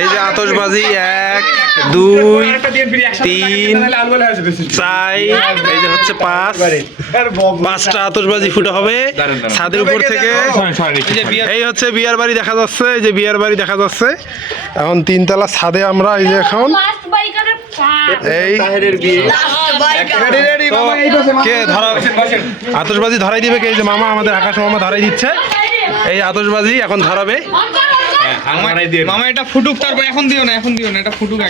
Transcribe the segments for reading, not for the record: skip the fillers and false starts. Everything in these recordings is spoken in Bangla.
এই যে আতশবাজি 1 2 3 4 এই যে হচ্ছে 5টা আতশবাজি ফুটা হবে ছাদের উপর থেকে। এই হচ্ছে বিয়ার বাড়ি দেখা যাচ্ছে, এই যে বিয়ার বাড়ি দেখা যাচ্ছে। এখন 3 তলা ছাদে আমরা এই যে এখন এই কে ধরা আতশবাজি ধরাই দিবে কে? এই যে মামা, আমাদের আকাশ মামা ধরাই দিচ্ছে। এই আতশবাজি এখন ধরাবে মামা। এটা ফুটুক, তারপর এখন দিও না, এটা ফুটুক।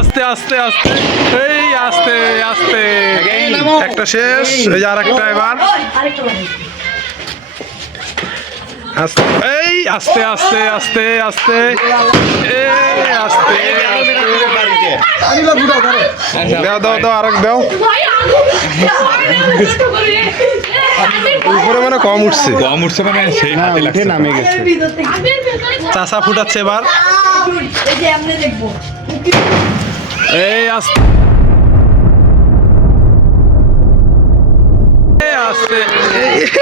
আস্তে আস্তে আস্তে এই আস্তে আস্তে একটা শেষ, এই যে আরেকটা এবার এই আস্তে আস্তে আস্তে আস্তে আস্তে দাও দাও দাও আরেক দাও। উপরে মানে কম উঠছে মানে সেই হাতে লাগছে, নামে গেছে। চাষা ফুটাচ্ছে এবার। এই আস্তে আস্তে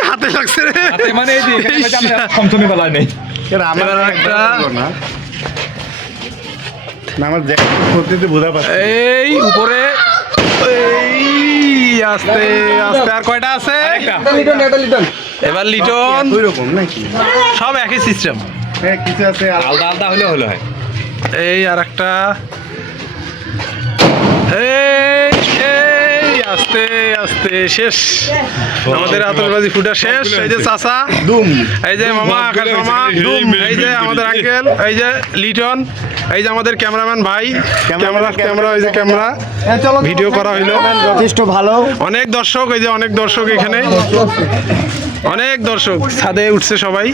হাতে লাগছে রে, মানে এই যে থমথমে বেলা নেই। এই উপরে এই আস্তে আস্তে আর কয়টা আছে? এবার লিটন সব একই সিস্টেম, কিছু আছে আলাদা আলাদা হলে হলো হয়। এই আর একটা এই আস্তে আস্তে শেষ, আমাদের আতশবাজি ফুটা শেষ। এই যে চাচা দুম, এই যে মামা আকাশ মামা দুম, এই যে আমাদের আঙ্কেল, এই যে লিটন, এই যে আমাদের ক্যামেরাম্যান ভাই, ক্যামেরা এই যে ক্যামেরা ভিডিও করা হইলো যথেষ্ট ভালো। অনেক দর্শক, এই যে অনেক দর্শক, এখানে অনেক দর্শক ছাদে উঠছে সবাই।